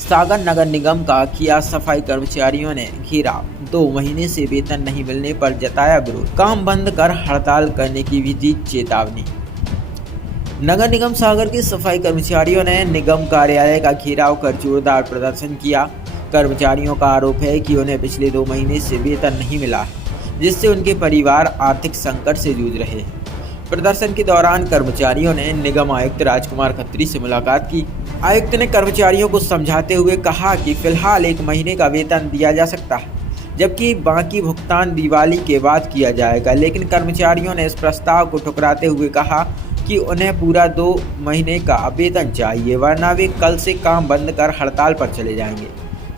सागर नगर निगम का किया सफाई कर्मचारियों ने घेराव। 2 महीने से वेतन नहीं मिलने पर जताया विरोध। काम बंद कर हड़ताल करने की भी दी चेतावनी। नगर निगम सागर के सफाई कर्मचारियों ने निगम कार्यालय का घेराव कर जोरदार प्रदर्शन किया। कर्मचारियों का आरोप है कि उन्हें पिछले 2 महीने से वेतन नहीं मिला है, जिससे उनके परिवार आर्थिक संकट से जूझ रहे हैं। प्रदर्शन के दौरान कर्मचारियों ने निगम आयुक्त राजकुमार खत्री से मुलाकात की। आयुक्त ने कर्मचारियों को समझाते हुए कहा कि फिलहाल 1 महीने का वेतन दिया जा सकता है, जबकि बाकी भुगतान दिवाली के बाद किया जाएगा। लेकिन कर्मचारियों ने इस प्रस्ताव को ठुकराते हुए कहा कि उन्हें पूरा 2 महीने का वेतन चाहिए, वरना वे कल से काम बंद कर हड़ताल पर चले जाएंगे।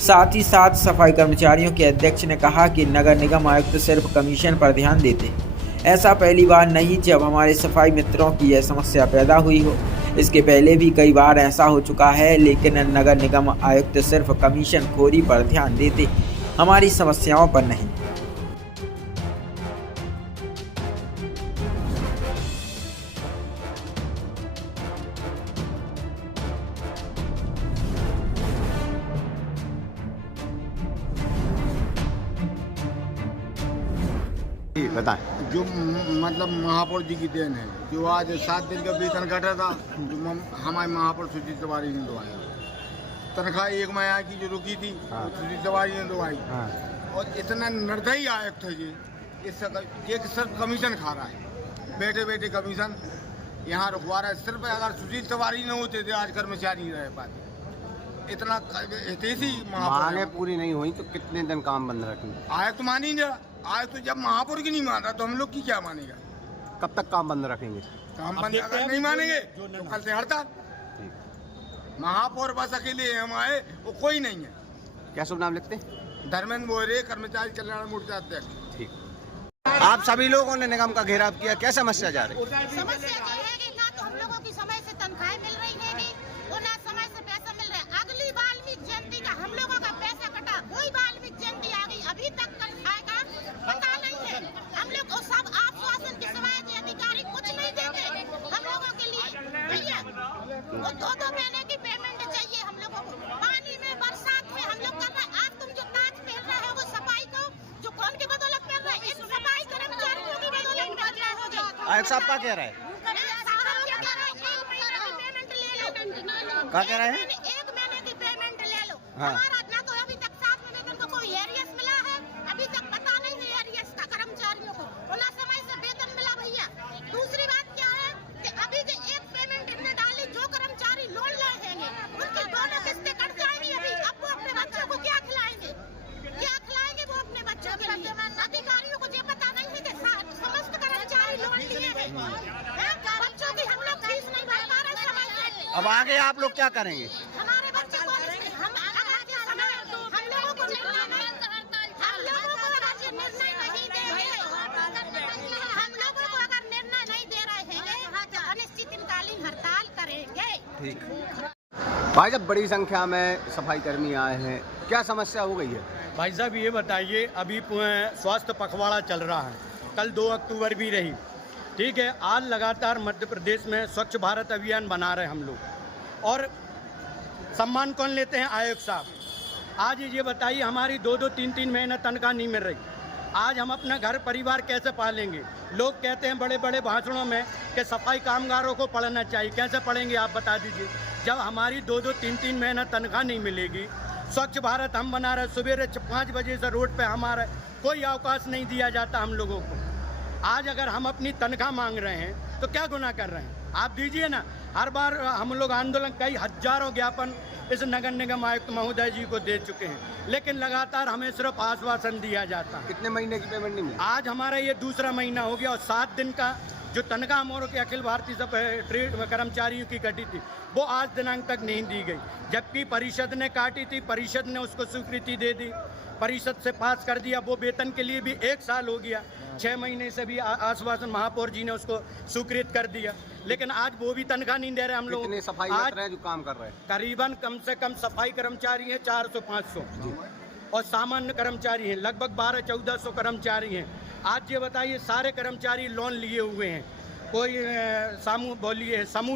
साथ ही साथ सफाई कर्मचारियों के अध्यक्ष ने कहा कि नगर निगम आयुक्त सिर्फ कमीशन पर ध्यान देते हैं। ऐसा पहली बार नहीं जब हमारे सफाई मित्रों की यह समस्या पैदा हुई हो। इसके पहले भी कई बार ऐसा हो चुका है, लेकिन नगर निगम आयुक्त सिर्फ कमीशन खोरी पर ध्यान देते, हमारी समस्याओं पर नहीं। बताएं। जो मतलब महापौर जी की देन है, जो आज 7 दिन का वेतन घटा था, जो हमारे महापौर सुजीत तिवारी ने दवाया। तनख्वाह 1 महीने की जो रुकी थी, सुजीत तिवारी ने दवाई। और इतना निर्दयी आयुक्त है ये, एक सिर्फ कमीशन खा रहा है, बैठे बैठे कमीशन यहाँ रुकवा रहा है। सिर्फ अगर सुजीत तिवारी न होते थे आज कर्मचारी नहीं रह पाते। इतना हितैषी मांगे पूरी नहीं हुई तो कितने दिन काम बंद रखेंगे? आयुक्त मानी नहीं, आज तो जब महापौर की नहीं मान रहा तो हम लोग की क्या मानेगा? कब तक काम बंद रखेंगे? काम बंद अगर नहीं मानेंगे तो कल से हड़ताल। महापौर बस अकेले हम आए, वो कोई नहीं है। क्या शुभ नाम लिखते? धर्मेंद्र मोहरे, कर्मचारी कल्याण मोर्चा अध्यक्ष। ठीक। आप सभी लोगों ने निगम का घेराव किया, क्या समस्या जा रही? समस्या ये है कि ना तो हम लोगों की समय से तनख्वाहें मिल रही है और ना समय से पैसा मिल रहा है। अगली वाल्मीकि जयंती का हम लोगों का पैसा कटा, कोई वाल्मीकि जयंती आ गई, अभी तक तनख्वाह का पता नहीं है। हम लोग को सब आश्वासन के सिवाय अधिकारी कुछ नहीं देते हम लोगों के लिए। भैया वो 2-2 महीने की पेमेंट चाहिए हम लोगों को। पानी में बरसात में हम लोग कर रहे हैं। आज तुम जो ताज पहन रहे हो वो सफाई को जो कौन की बदौलत पहन रहे हैं? इस सफाई कर्मचारियों की बदौलत पहन रहे हो जो। आयुक्त साहब क्या कह रहे हैं? क्या कह रहे हैं? 1 महीने की पेमेंट ले लो। हाँ। हमारा ना तो अभी तक 7 में वेतन को कोई एरियस मिला है, अभी तक पता नहीं है एरियस का कर्मचारियों को, और ना समय से वेतन मिला भैया। दूसरी बात क्या है कि अभी जो 1 पेमेंट इनने डाली, जो कर्मचारी लोन लाए हैं उनकी दोनों किस्तें कट जाएंगी। अभी अब वो अपने बच्चों को क्या खिलाएंगे? क्या खिलाएंगे वो अपने बच्चों के लिए? अधिकारियों को ये पता नहीं है कि समस्त कर्मचारी लोन लिए हैं। बच्चों की हम लोग फीस नहीं भर पा रहे समय से। अब आगे आप लोग क्या करेंगे? हमारे बच्चे को हम अगर के समय हम लोगों को निर्णय नहीं देंगे, हम लोगों को अगर निर्णय नहीं दे रहे हैं तो अनिश्चितकालीन हड़ताल करेंगे। ठीक। भाई साहब, बड़ी संख्या में सफाई कर्मी आए हैं, क्या समस्या हो गई है? भाई साहब ये बताइए, अभी स्वास्थ्य पखवाड़ा चल रहा है, कल 2 अक्टूबर भी रही, ठीक है। आज लगातार मध्य प्रदेश में स्वच्छ भारत अभियान बना रहे हम लोग, और सम्मान कौन लेते हैं? आयुक्त साहब। आज ये बताइए, हमारी 2-2, 3-3 महीने तनख्वाह नहीं मिल रही। आज हम अपना घर परिवार कैसे पालेंगे? लोग कहते हैं बड़े बड़े भाषणों में कि सफाई कामगारों को पढ़ना चाहिए, कैसे पढ़ेंगे आप बता दीजिए? जब हमारी 2-2, 3-3 महीना तनख्वाह नहीं मिलेगी। स्वच्छ भारत हम बना रहे, सवेरे 5 बजे से रोड पे हमारा कोई अवकाश नहीं दिया जाता हम लोगों को। आज अगर हम अपनी तनख्वाह मांग रहे हैं तो क्या गुनाह कर रहे हैं? आप दीजिए ना। हर बार हम लोग आंदोलन, कई हजारों ज्ञापन इस नगर निगम आयुक्त महोदय जी को दे चुके हैं, लेकिन लगातार हमें सिर्फ आश्वासन दिया जाता है। कितने महीने की पेमेंट नहीं मिली? आज हमारा ये दूसरा महीना हो गया, और 7 दिन का जो तनख्वाह मोरों के अखिल भारतीय सब ट्रेड कर्मचारियों की कटी थी, वो आज दिनांक तक नहीं दी गई, जबकि परिषद ने काटी थी। परिषद ने उसको स्वीकृति दे दी, परिषद से पास कर दिया। वो वेतन के लिए भी 1 साल हो गया, 6 महीने से भी आश्वासन महापौर जी ने उसको स्वीकृत कर दिया, लेकिन आज वो भी तनख्वाह नहीं दे रहे हम लोग। कितने सफाई आज मित्र हैं जो काम कर रहे हैं? करीबन कम से कम सफाई कर्मचारी हैं 400-500, और सामान्य कर्मचारी हैं लगभग 1200-1400 कर्मचारी हैं। आज ये बताइए, सारे कर्मचारी लोन लिए हुए हैं, कोई समूह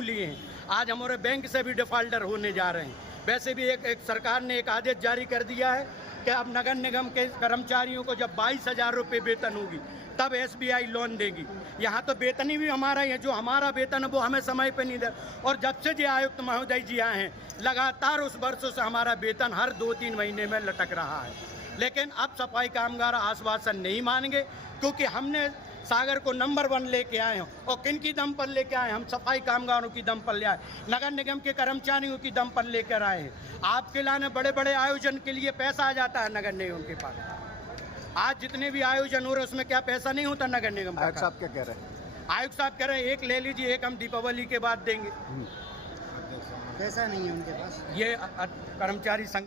लिए हैं। आज हमारे बैंक से भी डिफाल्टर होने जा रहे हैं। वैसे भी एक सरकार ने एक आदेश जारी कर दिया है कि अब नगर निगम के कर्मचारियों को जब 22,000 रुपये वेतन होगी तब SBI लोन देगी। यहाँ तो वेतन ही भी हमारा ही है, जो हमारा वेतन है वो हमें समय पे नहीं दे। और जब से जो आयुक्त महोदय जी आए हैं लगातार उस वर्षों से हमारा वेतन हर 2-3 महीने में लटक रहा है। लेकिन अब सफाई कामगार आश्वासन नहीं मानेंगे, क्योंकि हमने सागर को नंबर 1 लेके आए हैं। और किन की दम पर लेके आए? हम सफाई कामगारों की दम पर ले आए, नगर निगम के कर्मचारियों की दम पर लेकर आए हैं। आपके लाने बड़े बड़े आयोजन के लिए पैसा आ जाता है नगर निगम के पास। आज जितने भी आयोजन हो रहे उसमें क्या पैसा नहीं होता नगर निगम का? आयुक्त साहब क्या कह रहे हैं? आयुक्त साहब कह रहे हैं एक ले लीजिए, एक हम दीपावली के बाद देंगे। पैसा नहीं है उनके पास। ये कर्मचारी संघ